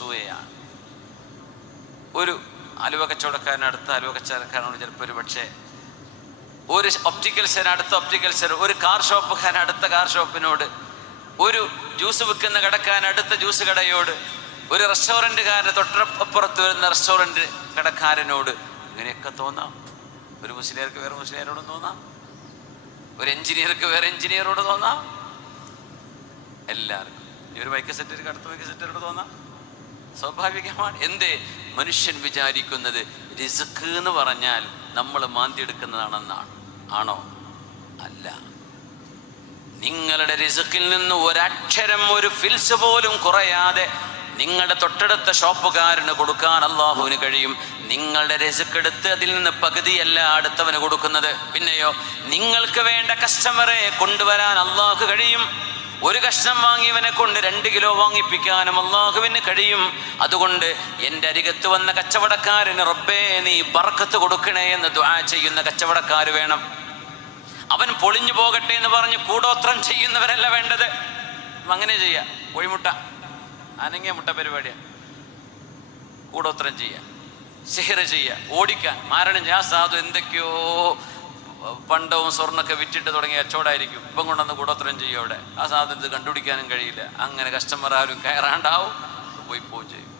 അസൂയയാണ്. ഒരു അലുവ കച്ചവടക്കാരൻ അടുത്ത അലുവ കച്ചവടക്കാരനോട് ചിലപ്പോൾ ഒരു പക്ഷേ, ഒരു ഒപ്റ്റിക്കൽസിന് അടുത്ത ഒപ്റ്റിക്കൽസിന്, ഒരു കാർ ഷോപ്പുകാരൻ അടുത്ത കാർ ഷോപ്പിനോട്, ഒരു ജ്യൂസ് വിൽക്കുന്ന കടക്കാരൻ അടുത്ത ജ്യൂസ് കടയോട്, ഒരു റെസ്റ്റോറൻറ്റുകാരന് തൊട്ടപ്പുറത്ത് വരുന്ന റെസ്റ്റോറൻറ്റ് കടക്കാരനോട് ഇങ്ങനെയൊക്കെ തോന്നാം. ഒരു മുസ്ലിയർക്ക് വേറെ മുസ്ലിയരോട് തോന്നാം, ഒരു എഞ്ചിനീയർക്ക് വേറെ എഞ്ചിനീയറോട് തോന്നാം, എല്ലാവർക്കും. ഈ ഒരു ബൈക്ക് സെറ്റർക്ക് അടുത്ത ബൈക്ക് സെറ്റരോട് തോന്നാം. സ്വാഭാവികമാണ്. എന്തേ? മനുഷ്യൻ വിചാരിക്കുന്നത് റിസ്ക് എന്ന് പറഞ്ഞാൽ നമ്മൾ മാന്തിയെടുക്കുന്നതാണെന്നാണ്. ആണോ? അല്ല. നിങ്ങളുടെ റിസ്ക്കിൽ നിന്ന് ഒരക്ഷരം, ഒരു ഫിൽസ് പോലും കുറയാതെ നിങ്ങളുടെ തൊട്ടടുത്ത ഷോപ്പുകാരന് കൊടുക്കാൻ അള്ളാഹുവിന് കഴിയും. നിങ്ങളുടെ റിസ്ക് എടുത്ത് അതിൽ നിന്ന് പകുതിയല്ല അടുത്തവന് കൊടുക്കുന്നത്. പിന്നെയോ നിങ്ങൾക്ക് വേണ്ട കസ്റ്റമറെ കൊണ്ടുവരാൻ അള്ളാഹു കഴിയും. ഒരു കഷ്ണം വാങ്ങിയവനെ കൊണ്ട് 2 കിലോ വാങ്ങിപ്പിക്കാനും അള്ളാഹുവിന് കഴിയും. അതുകൊണ്ട് എൻ്റെ അരികത്ത് വന്ന കച്ചവടക്കാരന് റബ്ബേ നീ ബർക്കത്ത് കൊടുക്കണേ എന്ന് ദുആ ചെയ്യുന്ന കച്ചവടക്കാർ വേണം. അവൻ പൊളിഞ്ഞു പോകട്ടെ എന്ന് പറഞ്ഞ് കൂടോത്രം ചെയ്യുന്നവരല്ല വേണ്ടത്. അങ്ങനെ ചെയ്യുക. കോഴിമുട്ട, അനങ്ങിയ മുട്ട പരിപാടിയാണ്. കൂടോത്രം ചെയ്യുക, സിഹ്ർ ചെയ്യുക, ഓടിക്കാൻ, മാരണം ചെയ്യാൻ. സാധു എന്തൊക്കെയോ പണ്ടവും സ്വർണ്ണൊക്കെ വിറ്റിട്ട് തുടങ്ങിയ കച്ചവടമായിരിക്കും. ഇപ്പം കൊണ്ടുവന്ന് കൂടോത്രം ചെയ്യും. അവിടെ ആ സാധനത്ത് കണ്ടുപിടിക്കാനും കഴിയില്ല. അങ്ങനെ കസ്റ്റമർ ആരും കയറാണ്ടാവും, പോയി ചെയ്യും.